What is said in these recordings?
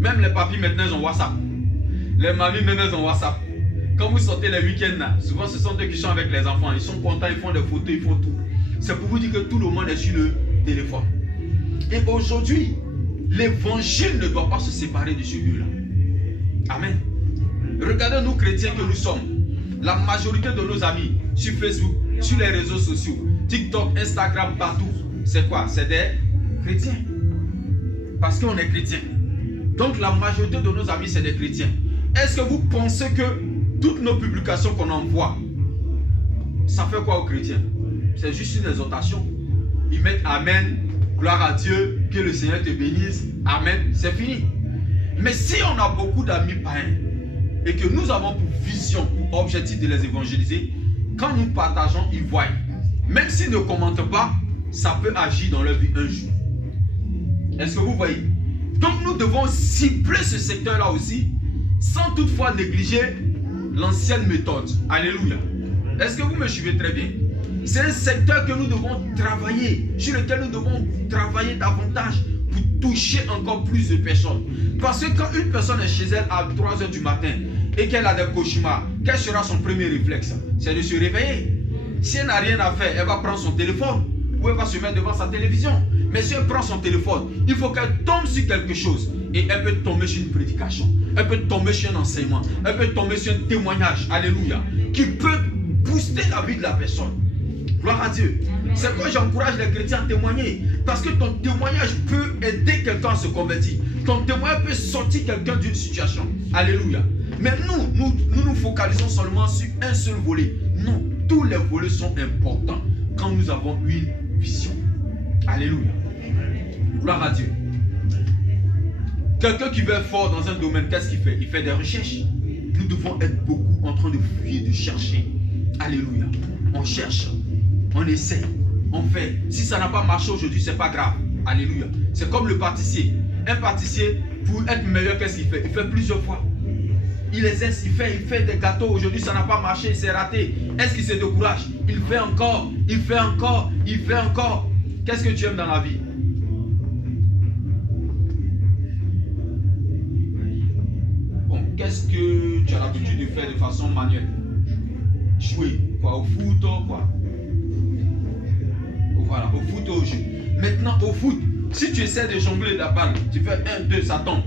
Même les papis maintenant ils ont WhatsApp. Les mamies maintenant ils ont WhatsApp. Quand vous sortez les week-ends là, souvent ce sont eux qui sont avec les enfants. Ils sont contents, ils font des photos, ils font tout. C'est pour vous dire que tout le monde est sur le téléphone. Et aujourd'hui, l'évangile ne doit pas se séparer de ce lieu-là. Amen. Regardez nous chrétiens que nous sommes. La majorité de nos amis sur Facebook, sur les réseaux sociaux, TikTok, Instagram, partout, c'est quoi? C'est des chrétiens. Parce qu'on est chrétiens. Donc la majorité de nos amis, c'est des chrétiens. Est-ce que vous pensez que toutes nos publications qu'on envoie, ça fait quoi aux chrétiens? C'est juste une exhortation. Ils mettent Amen, gloire à Dieu, que le Seigneur te bénisse, Amen, c'est fini. Mais si on a beaucoup d'amis païens et que nous avons pour vision, pour objectif de les évangéliser, quand nous partageons, ils voient. Même s'ils ne commentent pas, ça peut agir dans leur vie un jour. Est-ce que vous voyez? Donc nous devons cibler ce secteur-là aussi, sans toutefois négliger l'ancienne méthode. Alléluia. Est-ce que vous me suivez très bien? C'est un secteur que nous devons travailler, sur lequel nous devons travailler davantage pour toucher encore plus de personnes. Parce que quand une personne est chez elle à 3 h du matin et qu'elle a des cauchemars, quel sera son premier réflexe? C'est de se réveiller. Si elle n'a rien à faire, elle va prendre son téléphone ou elle va se mettre devant sa télévision. Mais si elle prend son téléphone, il faut qu'elle tombe sur quelque chose. Et elle peut tomber sur une prédication. Elle peut tomber sur un enseignement. Elle peut tomber sur un témoignage. Alléluia. Qui peut booster la vie de la personne. Gloire à Dieu. C'est pourquoi j'encourage les chrétiens à témoigner. Parce que ton témoignage peut aider quelqu'un à se convertir. Ton témoignage peut sortir quelqu'un d'une situation. Alléluia. Mais nous focalisons seulement sur un seul volet. Non, tous les volets sont importants quand nous avons une vision. Alléluia. Gloire à Dieu. Quelqu'un qui veut être fort dans un domaine, qu'est-ce qu'il fait? Il fait des recherches. Nous devons être beaucoup en train de fouiller, de chercher. Alléluia. On cherche, on essaie, on fait. Si ça n'a pas marché aujourd'hui, c'est pas grave. Alléluia. C'est comme le pâtissier. Un pâtissier, pour être meilleur, qu'est-ce qu'il fait? Il fait plusieurs fois. Il exerce, il fait des gâteaux. Aujourd'hui, ça n'a pas marché, c'est raté. Est-ce qu'il se décourage? Il fait encore, il fait encore, il fait encore. Qu'est-ce que tu aimes dans la vie? Bon, qu'est-ce que tu as l'habitude de faire de façon manuelle? Jouer, quoi, au foot, quoi. Voilà, au foot, au jeu. Maintenant, au foot, si tu essaies de jongler la balle, tu fais 1, 2, ça tombe.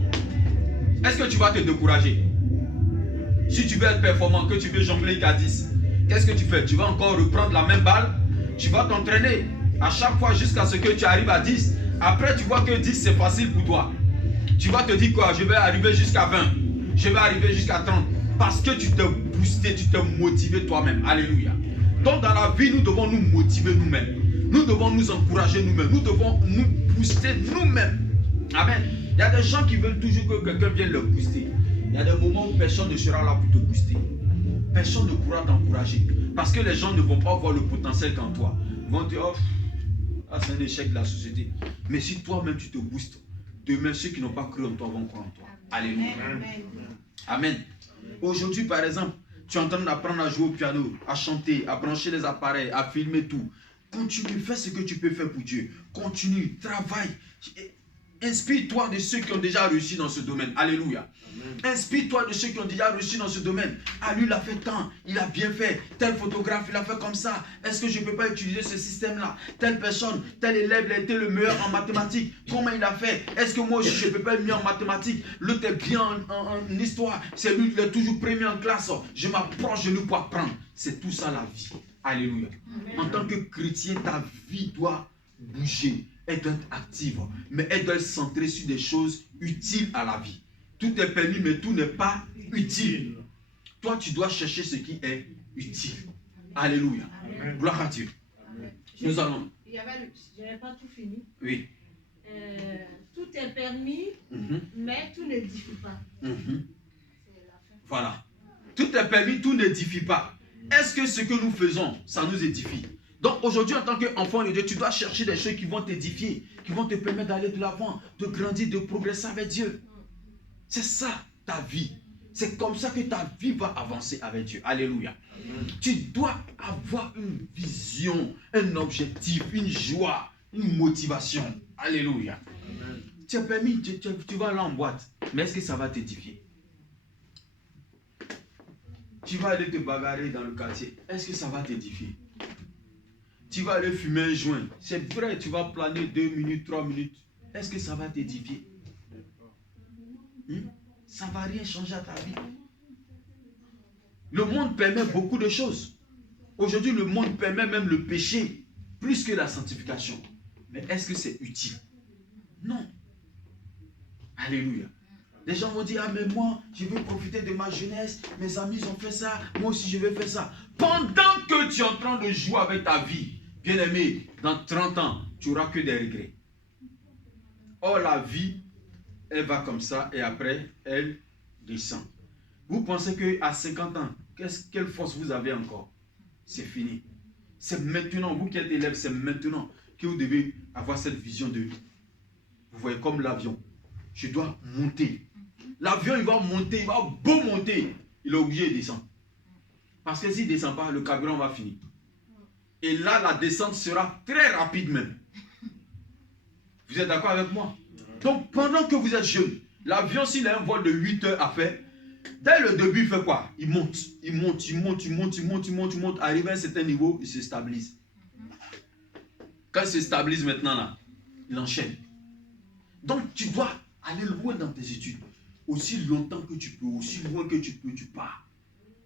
Est-ce que tu vas te décourager? Si tu veux être performant, que tu veux jongler qu'à 10, qu'est-ce que tu fais? Tu vas encore reprendre la même balle, tu vas t'entraîner à chaque fois jusqu'à ce que tu arrives à 10. Après, tu vois que 10, c'est facile pour toi. Tu vas te dire quoi? Je vais arriver jusqu'à 20. Je vais arriver jusqu'à 30. Parce que tu t'es boosté, tu t'es motivé toi-même. Alléluia. Donc dans la vie, nous devons nous motiver nous-mêmes. Nous devons nous encourager nous-mêmes. Nous devons nous booster nous-mêmes. Amen. Il y a des gens qui veulent toujours que quelqu'un vienne leur booster. Il y a des moments où personne ne sera là pour te booster. Personne ne pourra t'encourager. Parce que les gens ne vont pas voir le potentiel qu'en toi. Ils vont dire, oh, c'est un échec de la société. Mais si toi-même tu te boostes, demain ceux qui n'ont pas cru en toi vont croire en toi. Alléluia. Amen. Aujourd'hui, par exemple, tu es en train d'apprendre à jouer au piano, à chanter, à brancher les appareils, à filmer tout. Continue, fais ce que tu peux faire pour Dieu. Continue, travaille. Inspire-toi de ceux qui ont déjà réussi dans ce domaine. Alléluia. Inspire-toi de ceux qui ont déjà réussi dans ce domaine. Ah, lui, il a fait tant, il a bien fait. Tel photographe, il a fait comme ça. Est-ce que je ne peux pas utiliser ce système-là? Telle personne, tel élève, il a été le meilleur en mathématiques. Comment il a fait? Est-ce que moi aussi, je ne peux pas être mieux en mathématiques? L'autre est bien en histoire. C'est lui qui est toujours premier en classe. Je m'approche de lui pour apprendre. C'est tout ça la vie. Alléluia. En tant que chrétien, ta vie doit bouger. Elle doit être active, mais elle doit être centrée sur des choses utiles à la vie. Tout est permis, mais tout n'est pas utile. Toi, tu dois chercher ce qui est utile. Alléluia. Amen. Gloire à Dieu. Amen. Nous allons. Je n'avais pas tout fini. Oui. Tout est permis, mais tout n'édifie pas. Voilà. Tout est permis, tout n'édifie pas. Est-ce que ce que nous faisons, ça nous édifie? Donc aujourd'hui, en tant qu'enfant de Dieu, tu dois chercher des choses qui vont t'édifier, qui vont te permettre d'aller de l'avant, de grandir, de progresser avec Dieu. C'est ça ta vie. C'est comme ça que ta vie va avancer avec Dieu. Alléluia. Amen. Tu dois avoir une vision, un objectif, une joie, une motivation. Alléluia. Amen. Tu es permis, tu vas aller en boîte. Mais est-ce que ça va t'édifier? Tu vas aller te bagarrer dans le quartier. Est-ce que ça va t'édifier? Tu vas aller fumer un joint. C'est vrai, tu vas planer 2 minutes, 3 minutes. Est-ce que ça va t'édifier? Ça ne va rien changer à ta vie. Le monde permet beaucoup de choses. Aujourd'hui, le monde permet même le péché plus que la sanctification. Mais est-ce que c'est utile? Non. Alléluia. Les gens vont dire, ah mais moi, je veux profiter de ma jeunesse, mes amis ont fait ça, moi aussi je vais faire ça. Pendant que tu es en train de jouer avec ta vie, bien aimé, dans 30 ans, tu n'auras que des regrets. Or la vie, elle va comme ça et après, elle descend. Vous pensez qu'à 50 ans, quelle force vous avez encore? C'est fini. C'est maintenant, vous qui êtes élève, c'est maintenant que vous devez avoir cette vision de, vous voyez, comme l'avion. Je dois monter. L'avion, il va monter, il va beau monter. Il est obligé de descendre. Parce que s'il ne descend pas, le carburant va finir. Et là, la descente sera très rapide même. Vous êtes d'accord avec moi? Donc, pendant que vous êtes jeune, l'avion, s'il a un vol de 8 heures à faire, dès le début, il fait quoi? Il monte, il monte, il monte, il monte, il monte, il monte, il monte. Arrivé à un certain niveau, il se stabilise. Quand il se stabilise maintenant, là, il enchaîne. Donc, tu dois aller loin dans tes études. Aussi longtemps que tu peux, aussi loin que tu peux, tu pars.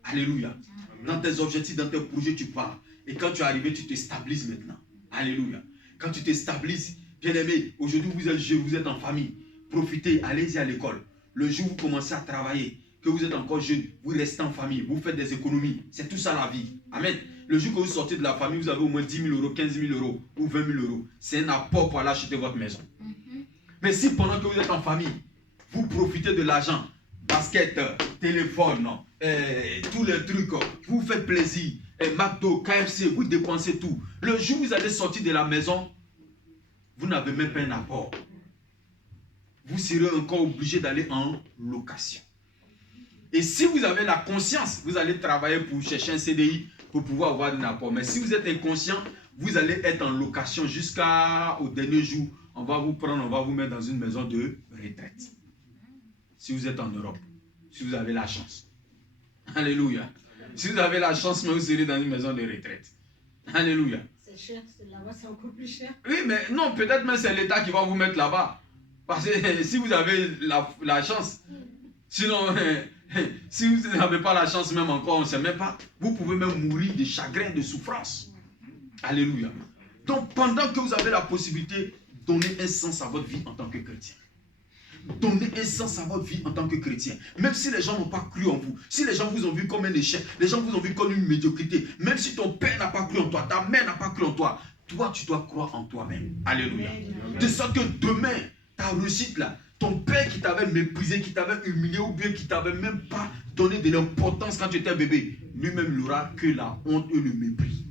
Alléluia. Dans tes objectifs, dans tes projets, tu pars. Et quand tu es arrivé, tu te stabilises maintenant. Alléluia. Quand tu te stabilises, bien aimé, aujourd'hui vous êtes jeune, vous êtes en famille. Profitez, allez-y à l'école. Le jour où vous commencez à travailler, que vous êtes encore jeune, vous restez en famille, vous faites des économies. C'est tout ça la vie. Amen. Le jour que vous sortez de la famille, vous avez au moins 10 000 euros, 15 000 euros ou 20 000 euros. C'est un apport pour aller acheter votre maison. Mais si pendant que vous êtes en famille, vous profitez de l'argent, basket, téléphone, tous les trucs, vous faites plaisir, McDo, KFC, vous dépensez tout. Le jour où vous allez sortir de la maison, vous n'avez même pas un apport. Vous serez encore obligé d'aller en location. Et si vous avez la conscience, vous allez travailler pour chercher un CDI pour pouvoir avoir un apport. Mais si vous êtes inconscient, vous allez être en location jusqu'au dernier jour. On va vous prendre, on va vous mettre dans une maison de retraite. Si vous êtes en Europe, si vous avez la chance. Alléluia. Si vous avez la chance, mais vous serez dans une maison de retraite. Alléluia. C'est cher, là-bas c'est encore plus cher. Oui, mais non, peut-être même c'est l'État qui va vous mettre là-bas. Parce que si vous avez la chance, sinon, si vous n'avez pas la chance même encore, on ne sait même pas, vous pouvez même mourir de chagrin, de souffrance. Alléluia. Donc, pendant que vous avez la possibilité, donnez un sens à votre vie en tant que chrétien. Donnez un sens à votre vie en tant que chrétien. Même si les gens n'ont pas cru en vous, si les gens vous ont vu comme un échec, les gens vous ont vu comme une médiocrité, même si ton père n'a pas cru en toi, ta mère n'a pas cru en toi, toi, tu dois croire en toi-même. Alléluia. De sorte que demain, ta réussite là, ton père qui t'avait méprisé, qui t'avait humilié ou bien qui t'avait même pas donné de l'importance quand tu étais bébé, lui-même n'aura que la honte et le mépris.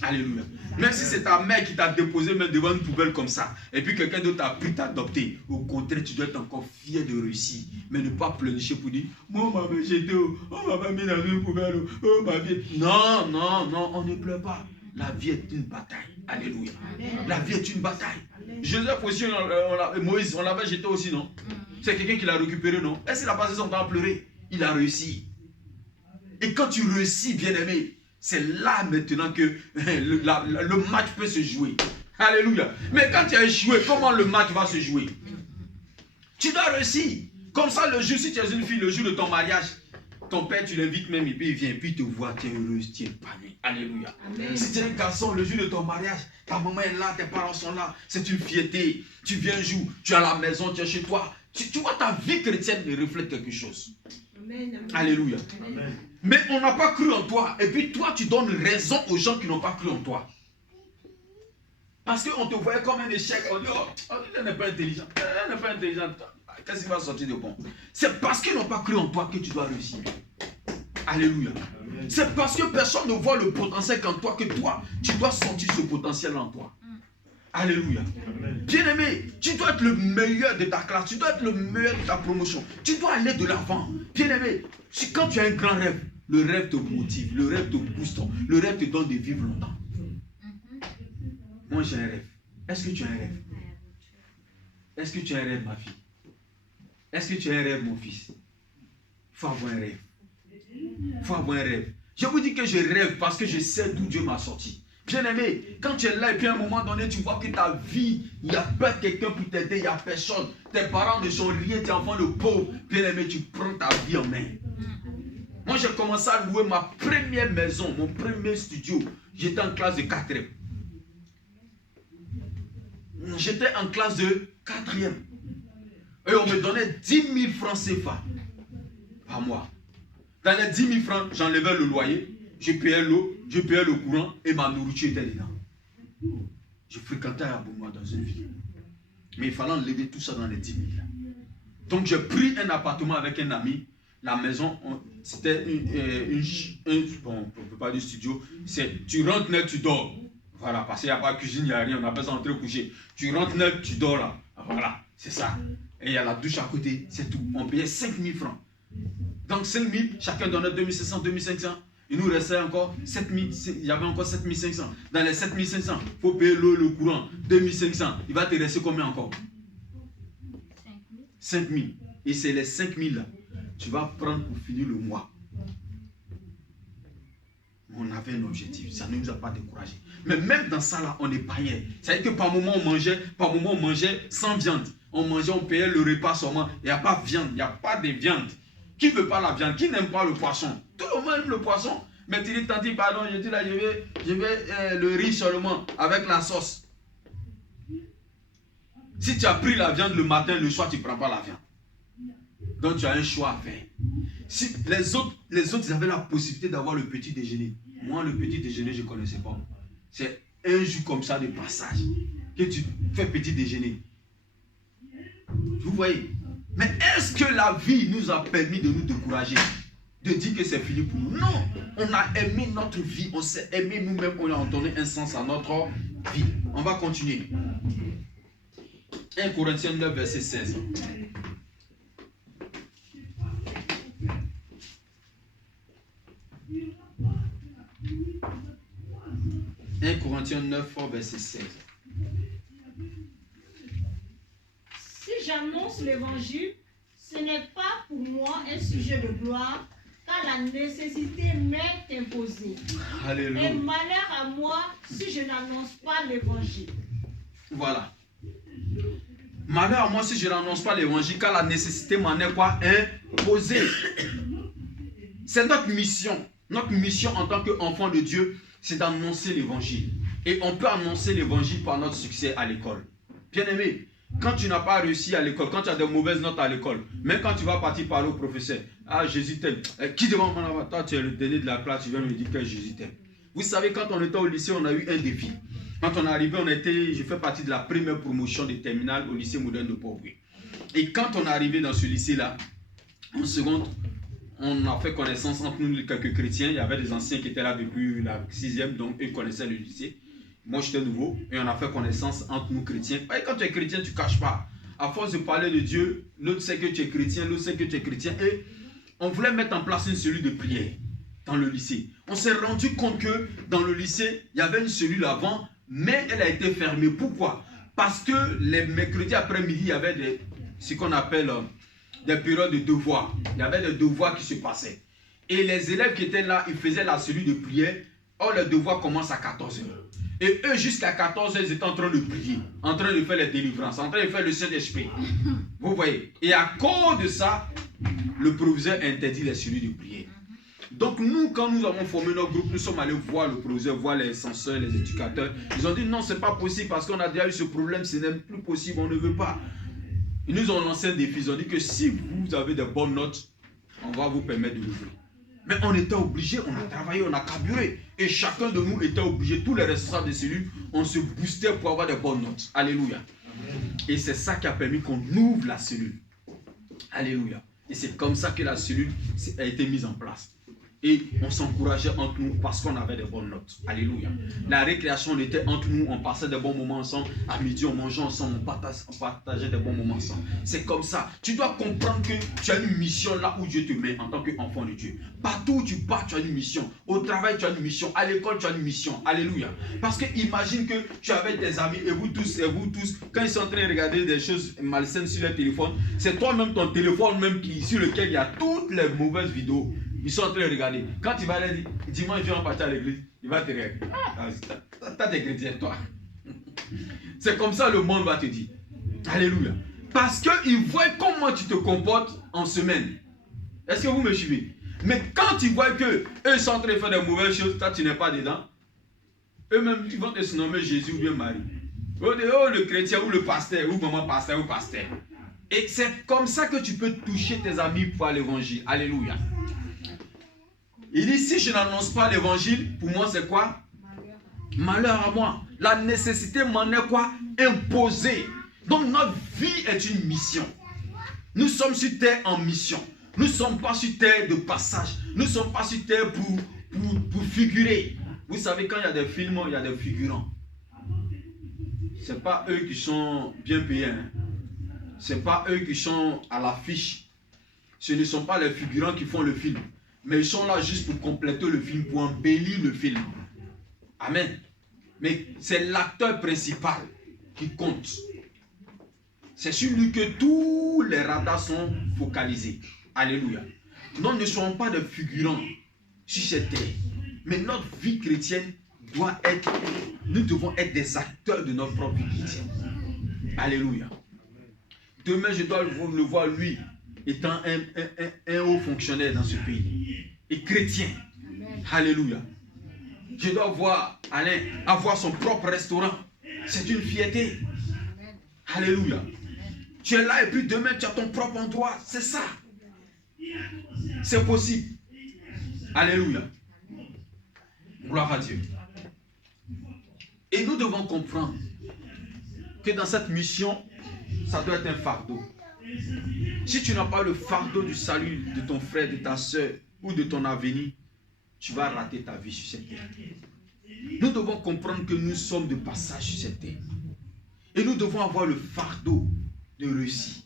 Alléluia. Même si c'est ta mère qui t'a déposé même devant une poubelle comme ça, et puis quelqu'un d'autre a pu t'adopter, au contraire, tu dois être encore fier de réussir, mais ne pas pleurnicher pour dire, moi, on m'avait jeté, on m'avait mis dans une poubelle, oh ma vie. Non, non, non, on ne pleure pas. La vie est une bataille. Alléluia. La vie est une bataille. Joseph aussi, Moïse, on l'avait jeté aussi, non? C'est quelqu'un qui l'a récupéré, non? Est-ce qu'il a passé son temps à pleurer? Il a réussi. Et quand tu réussis, bien-aimé, c'est là maintenant que le match peut se jouer. Alléluia. Mais quand tu as échoué, comment le match va se jouer? Tu dois réussir. Comme ça, le jour, si tu es une fille, le jour de ton mariage, ton père, tu l'invites même, et puis il vient, puis il te voit, tu es heureuse, tu es épanouie. Alléluia. Amen. Si tu es un garçon, le jour de ton mariage, ta maman est là, tes parents sont là, c'est une fierté. Tu viens un jour, tu es à la maison, tu es chez toi. Tu vois, ta vie chrétienne reflète quelque chose. Amen. Alléluia. Amen. Mais on n'a pas cru en toi. Et puis toi, tu donnes raison aux gens qui n'ont pas cru en toi. Parce qu'on te voyait comme un échec. On dit, oh, elle n'est pas intelligente. Elle n'est pas intelligente. Qu'est-ce qui va sortir de bon? C'est parce qu'ils n'ont pas cru en toi que tu dois réussir. Alléluia. C'est parce que personne ne voit le potentiel qu'en toi que toi, tu dois sentir ce potentiel en toi. Alléluia. Bien-aimé, tu dois être le meilleur de ta classe, tu dois être le meilleur de ta promotion, tu dois aller de l'avant. Bien-aimé, quand tu as un grand rêve, le rêve te motive, le rêve te booste, le rêve te donne de vivre longtemps. Moi j'ai un rêve. Est-ce que tu as un rêve? Est-ce que tu as un rêve, ma fille? Est-ce que tu as un rêve, mon fils? Il faut avoir un rêve. Il faut avoir un rêve. Je vous dis que je rêve parce que je sais d'où Dieu m'a sorti. Bien aimé, quand tu es là et puis à un moment donné, tu vois que ta vie, il n'y a pas quelqu'un pour t'aider, il n'y a personne. Tes parents ne sont rien, tes enfants de pauvres. Bien aimé, tu prends ta vie en main. Moi, j'ai commencé à louer ma première maison, mon premier studio. J'étais en classe de 4e. J'étais en classe de 4e. Et on me donnait 10 000 francs CFA par mois. Dans les 10 000 francs, j'enlevais le loyer, je payais l'eau, je payais le courant et ma nourriture était dedans. Je fréquentais un bon mois dans une ville. Mais il fallait enlever tout ça dans les 10 000. Donc j'ai pris un appartement avec un ami. La maison, c'était bon, on ne peut pas dire studio. Tu rentres net, tu dors. Voilà, parce qu'il n'y a pas de cuisine, il n'y a rien, on n'a pas besoin d'entrer coucher. Tu rentres net, tu dors là. Voilà, c'est ça. Et il y a la douche à côté, c'est tout. On payait 5 000 francs. Donc 5 000, chacun donnait 2500, 2500. Il nous restait encore 7 000, il y avait encore 7 500. Dans les 7 500, il faut payer l'eau, le courant, 2 500. Il va te rester combien encore? 5 000. Et c'est les 5 000 là. Tu vas prendre pour finir le mois. On avait un objectif, ça ne nous a pas découragé. Mais même dans ça là, on épargnait. C'est-à-dire que par moment on mangeait sans viande. On mangeait, on payait le repas seulement. Il n'y a pas de viande, il n'y a pas de viande. Qui ne veut pas la viande? Qui n'aime pas le poisson? Tout le monde aime le poisson. Mais tu dis, tanti, pardon, je dis là, je vais le riz seulement avec la sauce. Si tu as pris la viande le matin, le soir, tu ne prends pas la viande. Donc tu as un choix à faire. Si les autres ils avaient la possibilité d'avoir le petit déjeuner. Moi, le petit déjeuner, je ne connaissais pas. C'est un jour comme ça de passage que tu fais petit déjeuner. Vous voyez? Mais est-ce que la vie nous a permis de nous décourager? De dire que c'est fini pour nous? Non! On a aimé notre vie, on s'est aimé nous-mêmes, on a donné un sens à notre vie. On va continuer. 1 Corinthiens 9, verset 16. 1 Corinthiens 9, verset 16. Si j'annonce l'évangile, ce n'est pas pour moi un sujet de gloire, car la nécessité m'est imposée. Alléluia. Et malheur à moi si je n'annonce pas l'évangile. Voilà. Malheur à moi si je n'annonce pas l'évangile, car la nécessité m'en est quoi? Imposée. C'est notre mission. Notre mission en tant qu'enfant de Dieu, c'est d'annoncer l'évangile. Et on peut annoncer l'évangile par notre succès à l'école. Bien aimé, quand tu n'as pas réussi à l'école, quand tu as de mauvaises notes à l'école, même quand tu vas partir parler au professeur, ah Jésus t'aime, qui devant mon avatar, tu es le dernier de la classe, tu viens me dire que Jésus t'aime. Vous savez, quand on était au lycée, on a eu un défi. Quand on est arrivé, je fais partie de la première promotion des terminales au lycée moderne de Port-Bouillet. Et quand on est arrivé dans ce lycée-là, en seconde, on a fait connaissance entre nous quelques chrétiens. Il y avait des anciens qui étaient là depuis la 6e, donc eux connaissaient le lycée. Moi j'étais nouveau et on a fait connaissance entre nous chrétiens. Et quand tu es chrétien, tu ne caches pas. À force de parler de Dieu, l'autre sait que tu es chrétien, l'autre sait que tu es chrétien. Et on voulait mettre en place une cellule de prière dans le lycée. On s'est rendu compte que dans le lycée, il y avait une cellule avant, mais elle a été fermée. Pourquoi? Parce que les mercredis après-midi, il y avait ce qu'on appelle des périodes de devoirs. Il y avait des devoirs qui se passaient. Et les élèves qui étaient là, ils faisaient la cellule de prière. Or, les devoirs commencent à 14h. Et eux, jusqu'à 14h, ils étaient en train de prier, en train de faire les délivrances, en train de faire le Saint-Esprit. Vous voyez? Et à cause de ça, le proviseur interdit les cellules de prière. Donc nous, quand nous avons formé notre groupe, nous sommes allés voir le proviseur, voir les censeurs, les éducateurs. Ils ont dit non, c'est pas possible parce qu'on a déjà eu ce problème, ce n'est plus possible, on ne veut pas. Ils nous ont lancé un défi, ils ont dit que si vous avez de bonnes notes, on va vous permettre de l'ouvrir. Mais on était obligé, on a travaillé, on a carburé. Et chacun de nous était obligé, tous les responsables des cellules, on se boostait pour avoir de bonnes notes. Alléluia. Et c'est ça qui a permis qu'on ouvre la cellule. Alléluia. Et c'est comme ça que la cellule a été mise en place. Et on s'encourageait entre nous parce qu'on avait des bonnes notes. Alléluia. La récréation, on était entre nous, on passait des bons moments ensemble. À midi, on mangeait ensemble, on partageait des bons moments ensemble. C'est comme ça. Tu dois comprendre que tu as une mission là où Dieu te met en tant qu'enfant de Dieu. Partout où tu pars, tu as une mission. Au travail, tu as une mission. À l'école, tu as une mission. Alléluia. Parce que imagine que tu avais des amis et vous tous, quand ils sont en train de regarder des choses malsaines sur leur téléphone, c'est toi-même ton téléphone même sur lequel il y a toutes les mauvaises vidéos. Ils sont en train de regarder. Quand tu vas leur dire, dimanche, viens partir à l'église, il va te regarder. T'as des chrétiens, toi. C'est comme ça le monde va te dire. Alléluia. Parce qu'ils voient comment tu te comportes en semaine. Est-ce que vous me suivez? Mais quand ils voient qu'eux sont en train de faire des mauvaises choses, toi tu n'es pas dedans, eux-mêmes ils vont te surnommer Jésus ou bien Marie. Oh, le chrétien ou le pasteur, ou maman pasteur ou pasteur. Et c'est comme ça que tu peux toucher tes amis pour l'évangile. Alléluia. Il dit, si je n'annonce pas l'évangile, pour moi c'est quoi? Malheur à moi. La nécessité m'en est quoi? Imposée. Donc notre vie est une mission. Nous sommes sur terre en mission. Nous ne sommes pas sur terre de passage. Nous ne sommes pas sur terre pour figurer. Vous savez, quand il y a des films, il y a des figurants. Ce n'est pas eux qui sont bien payés. Hein. Ce n'est pas eux qui sont à l'affiche. Ce ne sont pas les figurants qui font le film. Mais ils sont là juste pour compléter le film, pour embellir le film. Amen. Mais c'est l'acteur principal qui compte. C'est sur lui que tous les radars sont focalisés. Alléluia. Nous ne sommes pas des figurants sur cette terre. Mais notre vie chrétienne doit être, nous devons être des acteurs de notre propre vie chrétienne. Alléluia. Demain, je dois le voir, lui, étant un haut fonctionnaire dans ce pays. Et chrétien. Alléluia. Je dois voir Alain avoir son propre restaurant. C'est une fierté. Alléluia. Tu es là et puis demain tu as ton propre endroit. C'est ça. C'est possible. Alléluia. Gloire à Dieu. Et nous devons comprendre que dans cette mission, ça doit être un fardeau. Si tu n'as pas le fardeau du salut de ton frère, de ta soeur ou de ton avenir, tu vas rater ta vie sur cette terre. Nous devons comprendre que nous sommes de passage sur cette terre. Et nous devons avoir le fardeau de réussir.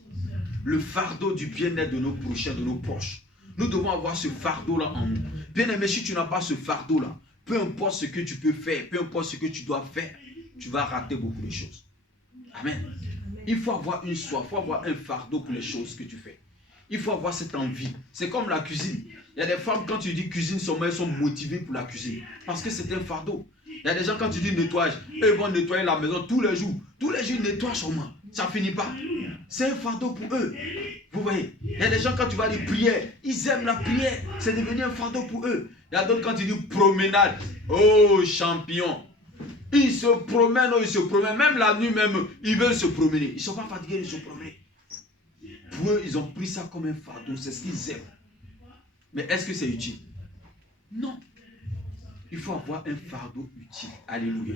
Le fardeau du bien-être de nos prochains, de nos proches. Nous devons avoir ce fardeau-là en nous. Bien aimé, si tu n'as pas ce fardeau-là, peu importe ce que tu peux faire, peu importe ce que tu dois faire, tu vas rater beaucoup de choses. Amen. Il faut avoir une soif, il faut avoir un fardeau pour les choses que tu fais. Il faut avoir cette envie. C'est comme la cuisine. Il y a des femmes, quand tu dis cuisine, elles sont motivées pour la cuisine. Parce que c'est un fardeau. Il y a des gens, quand tu dis nettoyage, eux vont nettoyer la maison tous les jours. Tous les jours, ils nettoient seulement. Ça ne finit pas. C'est un fardeau pour eux. Vous voyez, il y a des gens, quand tu vas dire prière, ils aiment la prière. C'est devenu un fardeau pour eux. Il y a d'autres, quand tu dis promenade, oh champion. Ils se promènent, même la nuit même, ils veulent se promener. Ils ne sont pas fatigués de se promener. Pour eux, ils ont pris ça comme un fardeau, c'est ce qu'ils aiment. Mais est-ce que c'est utile? Non. Il faut avoir un fardeau utile. Alléluia.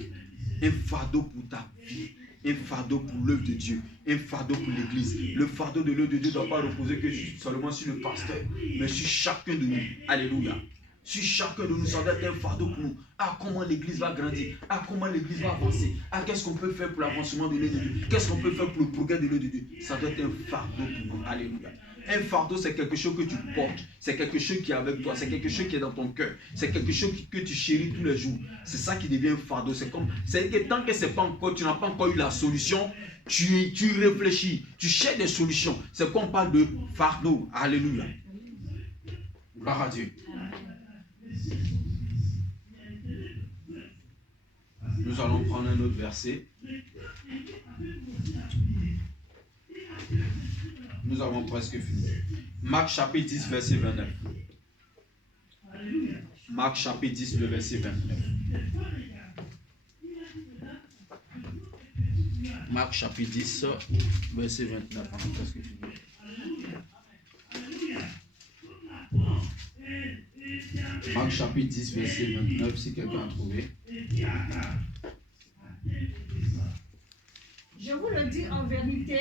Un fardeau pour ta vie. Un fardeau pour l'œuvre de Dieu. Un fardeau pour l'église. Le fardeau de l'œuvre de Dieu ne doit pas reposer que seulement sur le pasteur, mais sur chacun de nous. Alléluia. Sur chacun de nous, ça doit être un fardeau pour nous. Ah, comment l'église va grandir. Ah, comment l'église va avancer. Ah, qu'est-ce qu'on peut faire pour l'avancement de l'œuvre de Dieu. Qu'est-ce qu'on peut faire pour le progrès de l'œuvre de Dieu. Ça doit être un fardeau pour nous. Alléluia. Un fardeau, c'est quelque chose que tu portes. C'est quelque chose qui est avec toi. C'est quelque chose qui est dans ton cœur. C'est quelque chose que tu chéris tous les jours. C'est ça qui devient un fardeau. C'est que tant que c'est pas encore, tu n'as pas encore eu la solution, tu réfléchis. Tu cherches des solutions. C'est qu'on parle de fardeau. Alléluia. Gloire à Dieu. Nous allons prendre un autre verset. Nous avons presque fini. Marc chapitre 10, verset 29. Marc chapitre 10, le verset 29. Marc chapitre 10, verset 29. On a presque fini. Marc chapitre 10, verset 29, si quelqu'un a trouvé. Je vous le dis en vérité,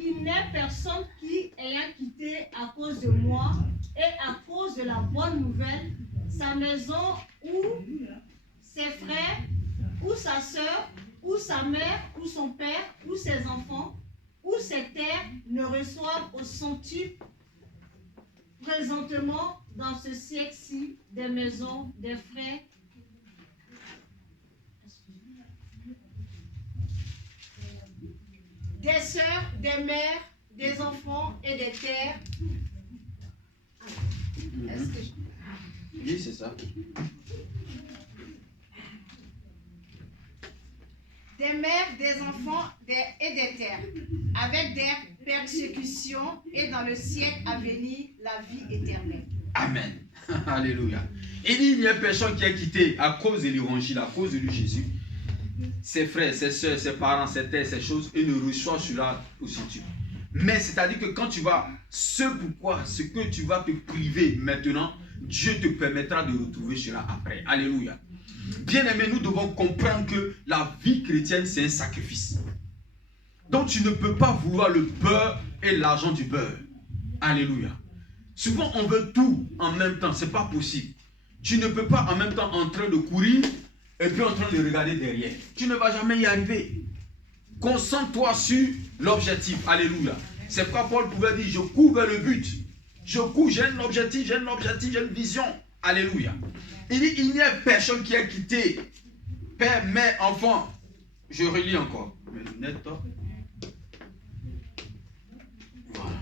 il n'est personne qui, ayant quitté à cause de moi et à cause de la bonne nouvelle, sa maison ou ses frères, ou sa sœur, ou sa mère, ou son père, ou ses enfants, ou ses terres, ne reçoivent au centuple présentement dans ce siècle-ci des maisons, des frères, des sœurs, des mères, des enfants et des terres. Est-ce que Oui, c'est ça. Des mères, des enfants et des terres, avec des persécutions et dans le siècle à venir, la vie éternelle. Amen. Alléluia. Il dit, il n'y a personne qui est quitté à cause de l'évangile, à cause de Jésus. Ses frères, ses soeurs, ses parents, ses terres, ces choses, et ne reçoit cela au centuple. Mais c'est-à-dire que quand tu vas, ce que tu vas te priver maintenant, Dieu te permettra de retrouver cela après. Alléluia. Bien-aimés, nous devons comprendre que la vie chrétienne, c'est un sacrifice. Donc tu ne peux pas vouloir le beurre et l'argent du beurre. Alléluia. Souvent, on veut tout en même temps. Ce n'est pas possible. Tu ne peux pas en même temps en train de courir et puis en train de regarder derrière. Tu ne vas jamais y arriver. Concentre-toi sur l'objectif. Alléluia. C'est pourquoi Paul pouvait dire, je cours vers le but. Je cours, j'ai un objectif, j'ai une vision. Alléluia. Il dit, il n'y a personne qui a quitté père, mère, enfant. Je relis encore. Mes lunettes. Voilà.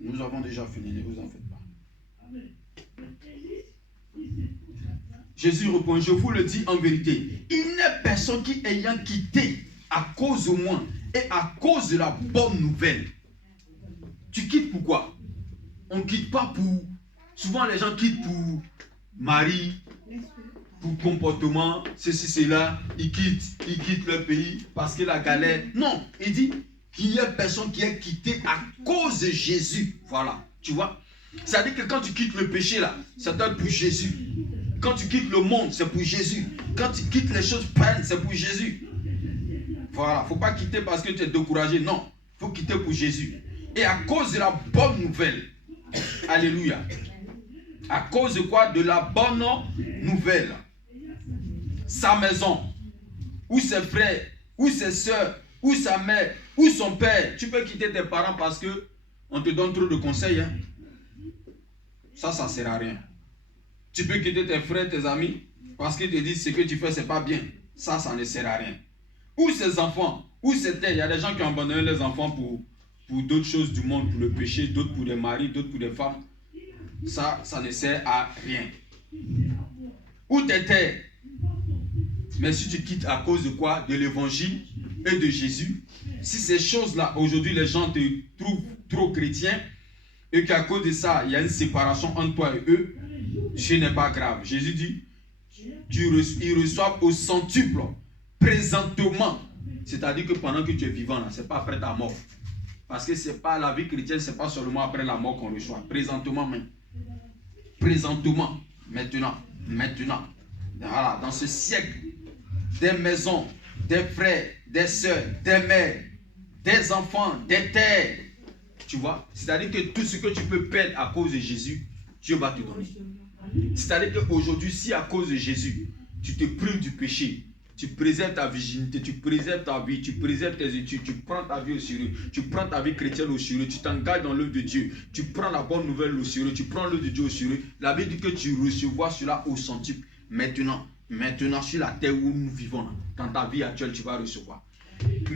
Nous avons déjà fini, ne vous en faites pas. Jésus répond, je vous le dis en vérité, il n'y a personne qui ayant quitté à cause de moi et à cause de la bonne nouvelle. Tu quittes pourquoi? On ne quitte pas pour... Souvent les gens quittent pour mari, pour comportement, ceci, cela. Ils quittent leur pays parce que la galère. Non, il dit qu'il y a personne qui est quitté à cause de Jésus. Voilà, tu vois. C'est-à-dire que quand tu quittes le péché là, c'est pour Jésus. Quand tu quittes le monde, c'est pour Jésus. Quand tu quittes les choses païennes, c'est pour Jésus. Voilà, il ne faut pas quitter parce que tu es découragé. Non, il faut quitter pour Jésus. Et à cause de la bonne nouvelle, alléluia, à cause de quoi? De la bonne nouvelle, sa maison, ou ses frères, ou ses soeurs, ou sa mère, ou son père. Tu peux quitter tes parents parce que on te donne trop de conseils. Hein? Ça ne sert à rien. Tu peux quitter tes frères, tes amis, parce qu'ils te disent ce que tu fais, ce n'est pas bien. Ça ne sert à rien. Ou ses enfants, ou ses terres. Il y a des gens qui ont abandonné les enfants pour d'autres choses du monde, pour le péché, d'autres pour des maris, d'autres pour des femmes. Ça ne sert à rien. Ou tes terres. Mais si tu quittes à cause de quoi? De l'évangile et de Jésus. Si ces choses-là, aujourd'hui, les gens te trouvent trop chrétien et qu'à cause de ça, il y a une séparation entre toi et eux, ce n'est pas grave. Jésus dit, ils reçoivent au centuple, présentement. C'est-à-dire que pendant que tu es vivant, ce n'est pas après ta mort. Parce que c'est pas la vie chrétienne, ce n'est pas seulement après la mort qu'on reçoit. Présentement même. Présentement. Maintenant. Voilà, dans ce siècle, des maisons, des frères, des soeurs, des mères, des enfants, des terres. Tu vois? C'est-à-dire que tout ce que tu peux perdre à cause de Jésus, Dieu va te donner. C'est-à-dire qu'aujourd'hui, si à cause de Jésus, tu te prives du péché, tu préserves ta virginité, tu préserves ta vie, tu préserves tes études, tu prends ta vie au sérieux, tu prends ta vie chrétienne au sérieux, tu t'engages dans l'œuvre de Dieu, tu prends la bonne nouvelle au sérieux, tu prends l'œuvre de Dieu au sérieux. La Bible dit que tu recevras cela au centuple. Maintenant, sur la terre où nous vivons, dans ta vie actuelle, tu vas recevoir.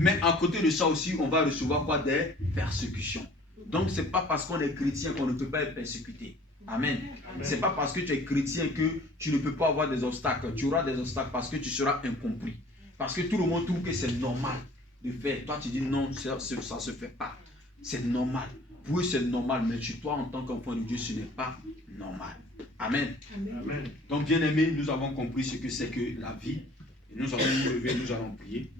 Mais à côté de ça aussi, on va recevoir quoi? Des persécutions. Donc, ce n'est pas parce qu'on est chrétien qu'on ne peut pas être persécuté. Amen. Ce n'est pas parce que tu es chrétien que tu ne peux pas avoir des obstacles. Tu auras des obstacles parce que tu seras incompris. Parce que tout le monde trouve que c'est normal de faire. Toi, tu dis non, ça ne se fait pas. C'est normal. Pour eux, c'est normal. Mais chez toi, en tant qu'enfant de Dieu, ce n'est pas normal. Amen. Amen. Donc, bien aimés, nous avons compris ce que c'est que la vie. Et nous allons nous lever, nous allons prier.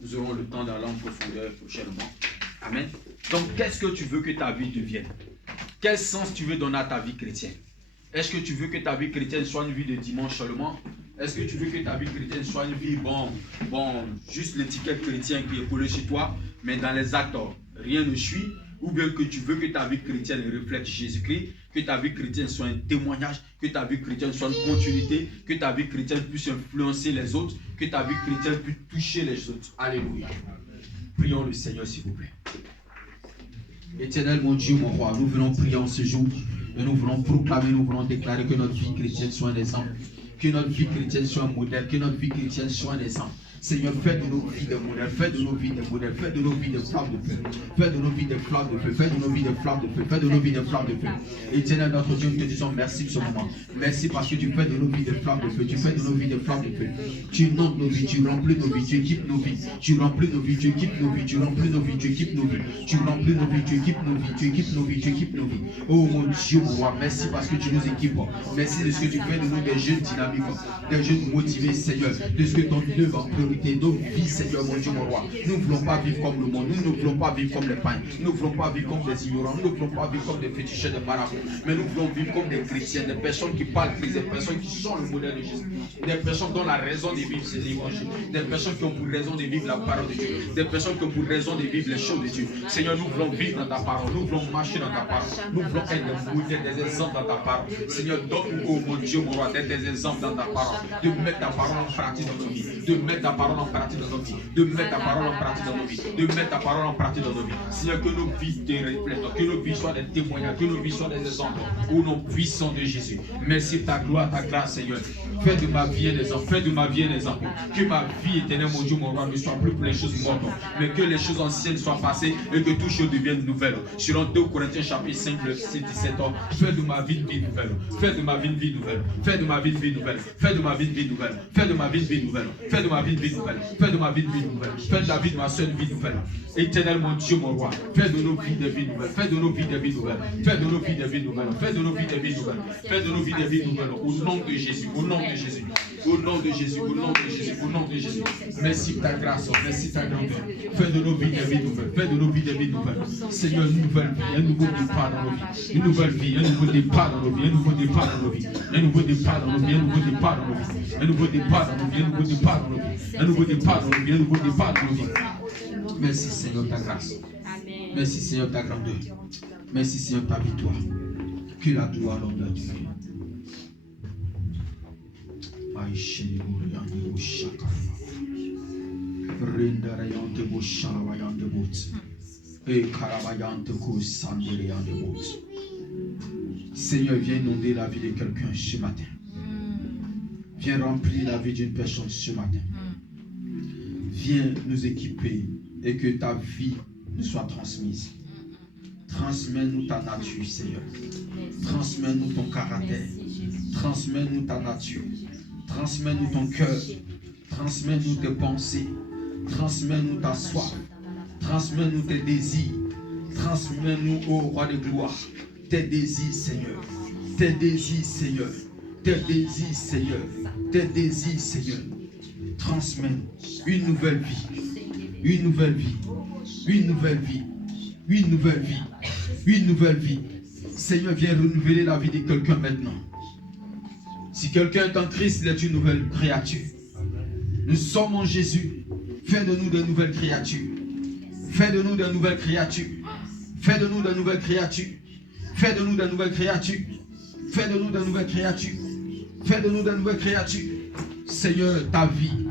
Nous aurons le temps d'aller en profondeur prochainement. Amen. Donc, qu'est-ce que tu veux que ta vie devienne? Quel sens tu veux donner à ta vie chrétienne? Est-ce que tu veux que ta vie chrétienne soit une vie de dimanche seulement? Est-ce que tu veux que ta vie chrétienne soit une vie, juste l'étiquette chrétienne qui est collée chez toi, mais dans les actes, rien ne suit? Ou bien que tu veux que ta vie chrétienne reflète Jésus-Christ, que ta vie chrétienne soit un témoignage, que ta vie chrétienne soit une continuité, que ta vie chrétienne puisse influencer les autres, que ta vie chrétienne puisse toucher les autres. Alléluia. Prions le Seigneur, s'il vous plaît. Éternel, mon Dieu, mon roi, nous venons prier en ce jour et nous voulons proclamer, nous voulons déclarer que notre vie chrétienne soit un exemple, que notre vie chrétienne soit un modèle, que notre vie chrétienne soit un exemple. Seigneur, fais de nos vies des modèles, fais de nos vies des modèles, fais de nos vies des flammes de feu, fais de nos vies des flammes de feu, fais de nos vies des flammes de feu, fais de nos vies des flammes de feu. Éternel, notre Dieu, nous te disons merci pour ce moment. Merci parce que tu fais de nos vies des flammes de feu, tu fais de nos vies des flammes de feu. Tu inondes nos vies, tu remplis nos vies, tu équipes nos vies, tu remplis nos vies, tu équipes nos vies, tu remplis nos vies, tu équipes nos vies, tu remplis nos vies, tu équipes nos vies, tu équipes nos vies, tu équipes nos vies. Oh mon Dieu, mon roi, merci parce que tu nous équipes. Merci de ce que tu fais de nous des jeunes dynamiques, des jeunes motivés, Seigneur, de ce que ton œuvre en priorité, nos vies, Seigneur, mon Dieu, mon roi. Nous ne voulons pas vivre comme le monde, nous ne voulons pas vivre comme les païens, nous ne voulons pas vivre comme des ignorants, nous ne voulons pas vivre comme des féticheurs de marabouts, mais nous voulons vivre comme des chrétiens, des personnes qui parlent Christ, des personnes qui sont le modèle de Jésus, des personnes dont la raison de vivre c'est l'évangile, des personnes qui ont pour raison de vivre la parole de Dieu, des personnes qui ont pour raison de vivre les choses de Dieu. Seigneur, nous voulons vivre dans ta parole, nous voulons marcher dans ta parole, nous voulons être des modèles, des exemples dans ta parole. Seigneur, donne-nous, oh mon Dieu, mon roi, d'être des exemples dans ta parole, de mettre ta parole en pratique dans nos vies, de mettre ta parole en pratique dans nos vies, de mettre ta parole en pratique dans nos vies, de mettre ta parole en pratique dans nos vies. Seigneur, que nos vies te reflètent, que nos vies soient des témoignages, que nos vies soient des exemples au nom puissant de Jésus. Merci ta gloire, ta grâce, Seigneur. Fais de ma vie un exemple, fais de ma vie un exemple. Que ma vie éternelle, mon Dieu, mon roi, ne soit plus pour les choses mortes, mais que les choses anciennes soient passées et que toutes choses deviennent nouvelles. Selon 2 Corinthiens chapitre 5, verset 17, fais de ma vie une vie nouvelle, fais de ma vie une vie nouvelle, fais de ma vie une vie nouvelle, fais de ma vie une vie nouvelle, fais de ma vie une vie nouvelle, fais de ma vie une vie nouvelle, fais de ma vie une vie nouvelle, fais de la vie de ma soeur une vie nouvelle. Éternel, mon Dieu, mon roi, fais de nos vies des vies nouvelles, fais de nos vies des vies nouvelles, fais de nos vies des vies nouvelles, fais de nos vies des vies nouvelles, fais de nos vies des vies nouvelles, au nom de Jésus, au nom de Jésus. Au nom de Jésus, au nom de Jésus, au nom de Jésus. Merci ta grâce, merci ta grandeur. Fais de nos vies des vies nouvelles, fais de nos vies des vies nouvelles. Seigneur, une nouvelle vie, un nouveau départ dans nos vies. Une nouvelle vie, un nouveau départ dans nos vies, un nouveau départ dans nos vies. Un nouveau départ dans nos vies, un nouveau départ dans nos vies. Un nouveau départ dans nos vies, un nouveau départ dans nos vies. Un nouveau départ dans nos vies, un nouveau départ dans nos vies. Merci Seigneur ta grâce. Merci Seigneur ta grandeur. Merci Seigneur ta victoire. Que la gloire l'honneur du Dieu. Seigneur, viens inonder la vie de quelqu'un ce matin. Viens remplir la vie d'une personne ce matin. Viens nous équiper et que ta vie nous soit transmise. Transmets-nous ta nature, Seigneur. Transmets-nous ton caractère. Transmets-nous ta nature. Transmets-nous ton cœur. Transmets-nous tes pensées. Transmets-nous ta soif. Transmets-nous tes désirs. Transmets-nous, ô roi de gloire, tes désirs, Seigneur. Tes désirs, Seigneur. Tes désirs, Seigneur. Tes désirs, Seigneur. Transmets-nous une nouvelle vie. Une nouvelle vie. Une nouvelle vie. Une nouvelle vie. Une nouvelle vie. Seigneur, viens renouveler la vie de quelqu'un maintenant. Si quelqu'un est en Christ, il est une nouvelle créature. Nous sommes en Jésus. Fais de nous de nouvelles créatures. Fais de nous de nouvelles créatures. Fais de nous de nouvelles créatures. Fais de nous de nouvelles créatures. Fais de nous de nouvelles créatures. Fais de nous de nouvelles créatures. Seigneur, ta vie,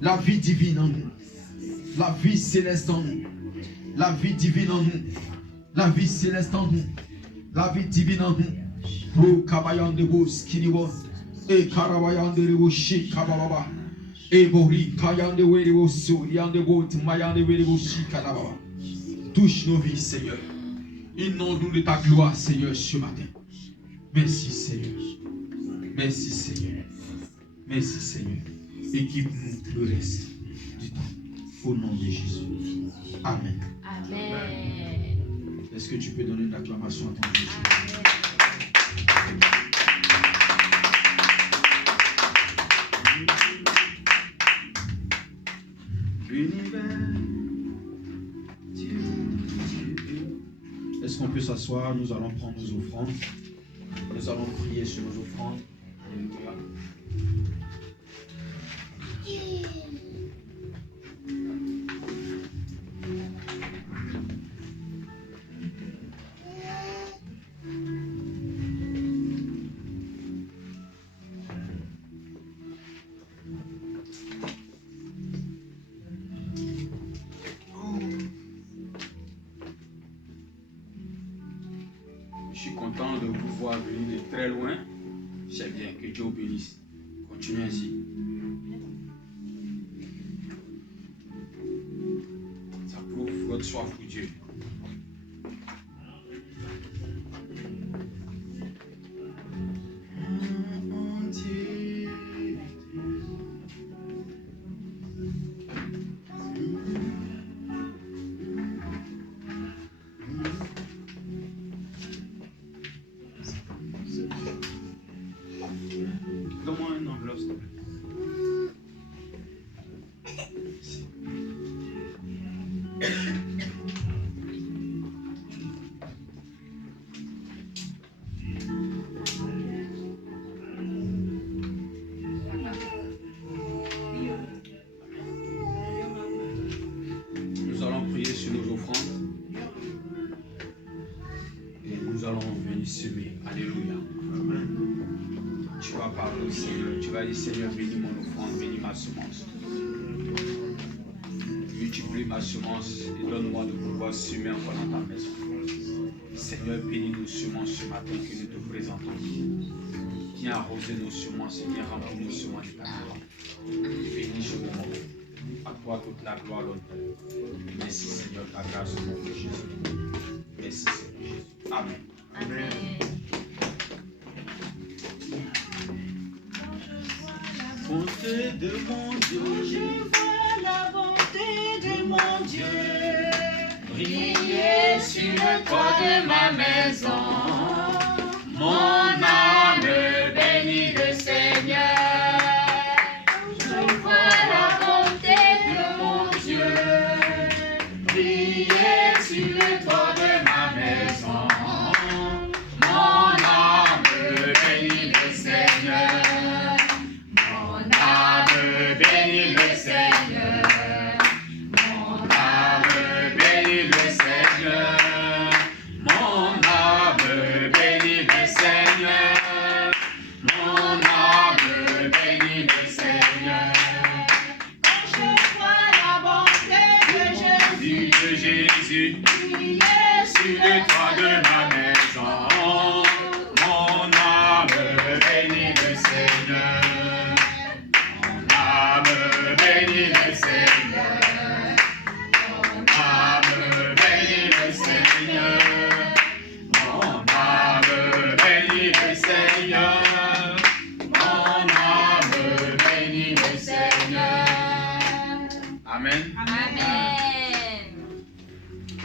la vie divine en nous, la vie céleste en nous, la vie divine en nous, la vie céleste en nous, la vie divine en nous. Oh, Kabayan de Bos, Kiniwon, et Karabayan de Reboshi, Kababa, et Bori, Kayan de Werebosu, Yan de Bot, Mayan de Wereboshi, Kababa. Touche nos vies, Seigneur. Inonde-nous de ta gloire, Seigneur, ce matin. Merci, Seigneur. Merci, Seigneur. Merci, Seigneur. Équipe-nous le reste du temps. Au nom de Jésus. Amen. Amen. Est-ce que tu peux donner une acclamation à ton Jésus? Est-ce qu'on peut s'asseoir? Nous allons prendre nos offrandes. Nous allons prier sur nos offrandes. Alléluia. vois venir de très loin, c'est bien, que Dieu vous bénisse. Continuez ainsi. Ça prouve votre soif pour Dieu. Donne-moi une enveloppe, s'il te plaît. Nous allons prier sur nos offrandes et nous allons venir semer. Alléluia. Tu vas parler au Seigneur. Tu vas dire, Seigneur, bénis mon offrande, bénis ma semence. Multiplie ma semence et donne-moi de pouvoir semer encore dans ta maison. Seigneur, bénis nos semences ce matin que nous te présentons. Viens arroser nos semences et viens remplir nos semences de ta gloire. Bénis ce moment. À toi toute la gloire, l'honneur. Merci Seigneur, ta grâce au nom de Jésus. Merci Seigneur Jésus. Amen. Amen. Bonté de mon Dieu, Je vois la bonté de mon Dieu briller sur le toit de ma maison. Mon âme bénit le Seigneur. Je vois la bonté de mon Dieu Briller sur le toit de ma maison. Mon âme bénit le Seigneur. Mon âme bénit le Seigneur. Mon âme bénit le Seigneur. Mon âme bénit le Seigneur. Mon âme bénit le Seigneur. Quand je vois la bonté de Jésus briller sur le toit de ma maison. Mon âme bénit le Seigneur. Mon âme bénit le Seigneur. Mon âme bénit le Seigneur. Mon âme bénit le Seigneur. Mon âme bénit le Seigneur. Amen. Amen.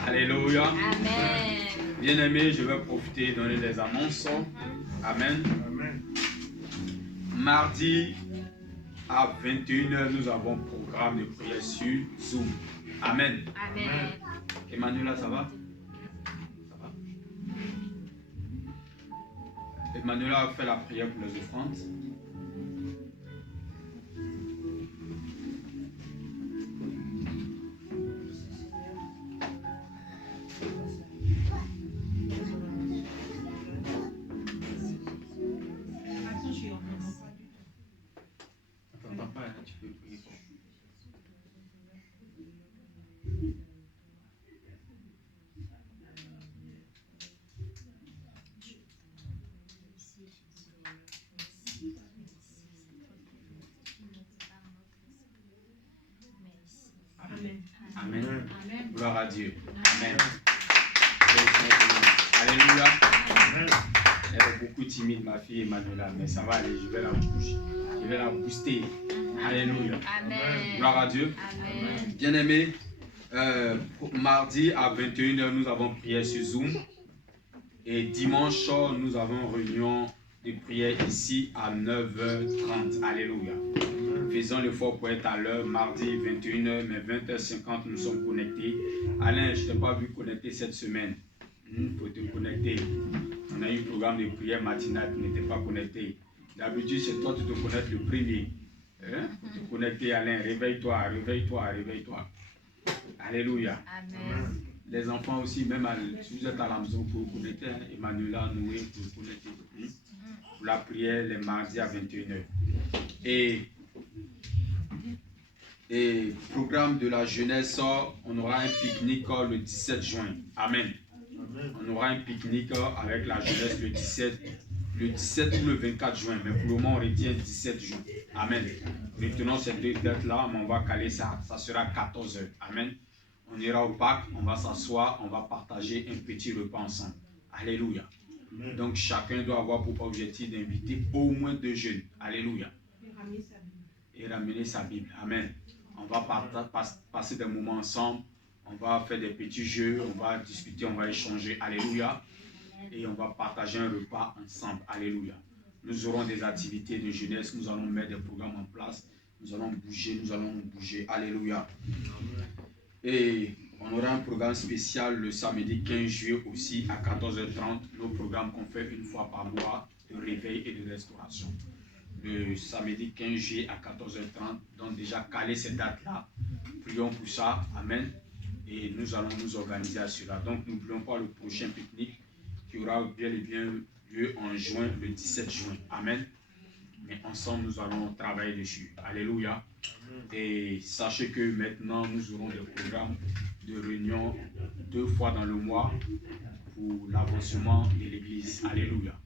Alléluia. Amen. Bien-aimés, je vais profiter et donner des annonces. Amen. Mardi à 21h, nous avons un programme de prière sur Zoom. Amen. Amen. Emmanuela, ça va? Ça va? Emmanuela a fait la prière pour les offrandes. Attends pas, tu peux prier pour. Amen. Amen. Gloire à Dieu. Amen. Alléluia. Elle est beaucoup timide, ma fille Emmanuela, mais ça va aller, je vais la bouger. Je vais la booster. Alléluia. Amen. Gloire à Dieu. Amen. Bien-aimés, mardi à 21h, nous avons prière sur Zoom. Et dimanche, nous avons réunion de prière ici à 9h30. Alléluia. Faisons l'effort pour être à l'heure. Mardi 21h, mais 20h50, nous sommes connectés. Alain, je ne t'ai pas vu connecter cette semaine. Il faut te connecter. On a eu un programme de prière matinale, tu n'étais pas connecté. D'habitude, c'est toi qui te connectes le premier. Pour te connecter, Alain, réveille-toi, réveille-toi, réveille-toi. Alléluia. Amen. Les enfants aussi, même si vous êtes à la maison, pour vous connecter, Emmanuela, Noé, pour vous connecter. Pour la prière, les mardis à 21h. Et programme de la jeunesse, on aura un pique-nique le 17 juin. Amen. On aura un pique-nique avec la jeunesse le 17 ou le 24 juin. Mais pour le moment, on retient 17 juin. Amen. Retenons ces deux dates-là, mais on va caler ça. Ça sera 14 h. Amen. On ira au parc, on va s'asseoir, on va partager un petit repas ensemble. Alléluia. Donc chacun doit avoir pour objectif d'inviter au moins 2 jeunes. Alléluia. Et ramener sa Bible. Amen. On va passer des moments ensemble. On va faire des petits jeux. On va discuter. On va échanger. Alléluia. Et on va partager un repas ensemble. Alléluia. Nous aurons des activités de jeunesse. Nous allons mettre des programmes en place. Nous allons bouger. Alléluia. Et on aura un programme spécial le samedi 15 juillet aussi à 14 h 30. Nos programmes qu'on fait une fois par mois de réveil et de restauration. Le samedi 15 juillet à 14 h 30. Donc déjà caler ces dates-là. Prions pour ça. Amen. Et nous allons nous organiser à cela. Donc n'oublions pas le prochain pique-nique qui aura bien et bien lieu en juin, le 17 juin. Amen. Mais ensemble, nous allons travailler dessus. Alléluia. Et sachez que maintenant, nous aurons des programmes de réunion 2 fois dans le mois pour l'avancement de l'église. Alléluia.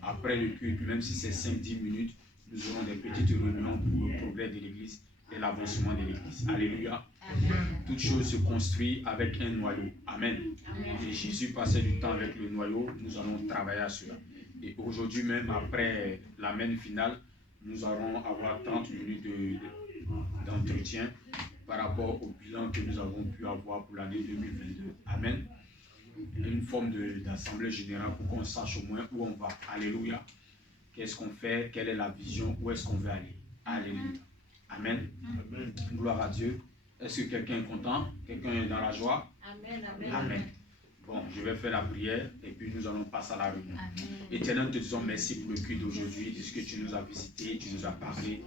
Après le culte, même si c'est 5-10 minutes, nous aurons des petites réunions pour le progrès de l'église et l'avancement de l'église. Alléluia. Toute chose se construit avec un noyau. Amen. Et Jésus passait du temps avec le noyau. Nous allons travailler à cela. Et aujourd'hui même, après l'amen finale, nous allons avoir 30 minutes d'entretien par rapport au bilan que nous avons pu avoir pour l'année 2022. Amen. Une forme d'assemblée générale pour qu'on sache au moins où on va. Alléluia. Qu'est-ce qu'on fait? Quelle est la vision? Où est-ce qu'on veut aller? Alléluia. Amen. Amen. Gloire à Dieu. Est-ce que quelqu'un est content? Quelqu'un est dans la joie? Amen. Amen. Amen. Bon, je vais faire la prière et puis nous allons passer à la réunion. Éternel, nous te disons merci pour le culte d'aujourd'hui, de ce que tu nous as visité, tu nous as parlé.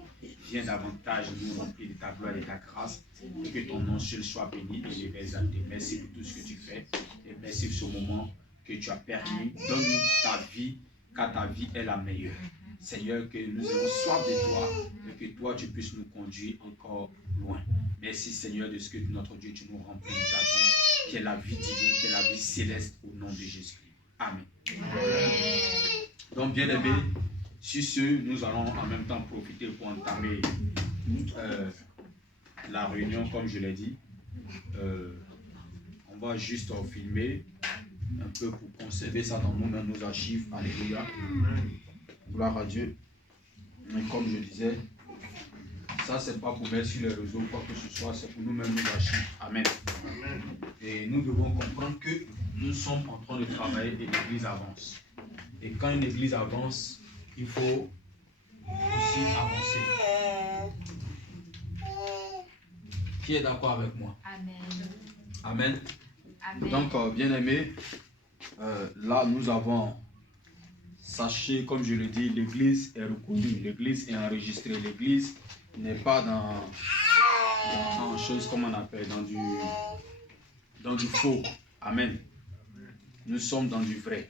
Viens davantage nous remplir de ta gloire et de ta grâce et que ton nom seul soit béni et élevé exalté. Merci pour tout ce que tu fais et merci pour ce moment que tu as permis. Donne-nous ta vie, car ta vie est la meilleure. Seigneur, que nous ayons soif de toi et que toi tu puisses nous conduire encore loin. Merci Seigneur de ce que notre Dieu tu nous remplis de ta vie, qui est la vie divine, qui est la vie céleste au nom de Jésus-Christ. Amen. Donc bien aimés, sur ce, nous allons en même temps profiter pour entamer la réunion comme je l'ai dit. On va juste filmer un peu pour conserver ça dans nous-mêmes, nos archives. Alléluia. Gloire à Dieu. Mais comme je disais, ça c'est pas pour mettre sur les réseaux ou quoi que ce soit, c'est pour nous-mêmes nos archives. Amen. Amen. Et nous devons comprendre que nous sommes en train de travailler et l'église avance. Et quand une église avance, il faut aussi avancer. Qui est d'accord avec moi? Amen. Amen. Amen. Donc, bien aimé, là nous avons, sachez, comme je le dis, l'église est reconnue, l'église est enregistrée, l'église n'est pas dans chose comme on appelle, dans du faux. Amen. Nous sommes dans du vrai.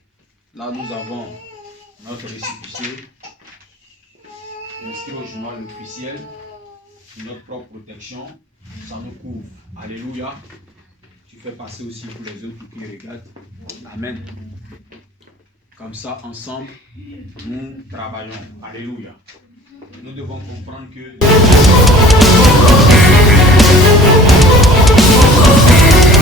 Là nous avons notre récépissé inscrit au journal officiel, notre propre protection, ça nous couvre. Alléluia. Tu fais passer aussi pour les autres qui regardent. Amen. Comme ça, ensemble, nous travaillons. Alléluia. Nous devons comprendre que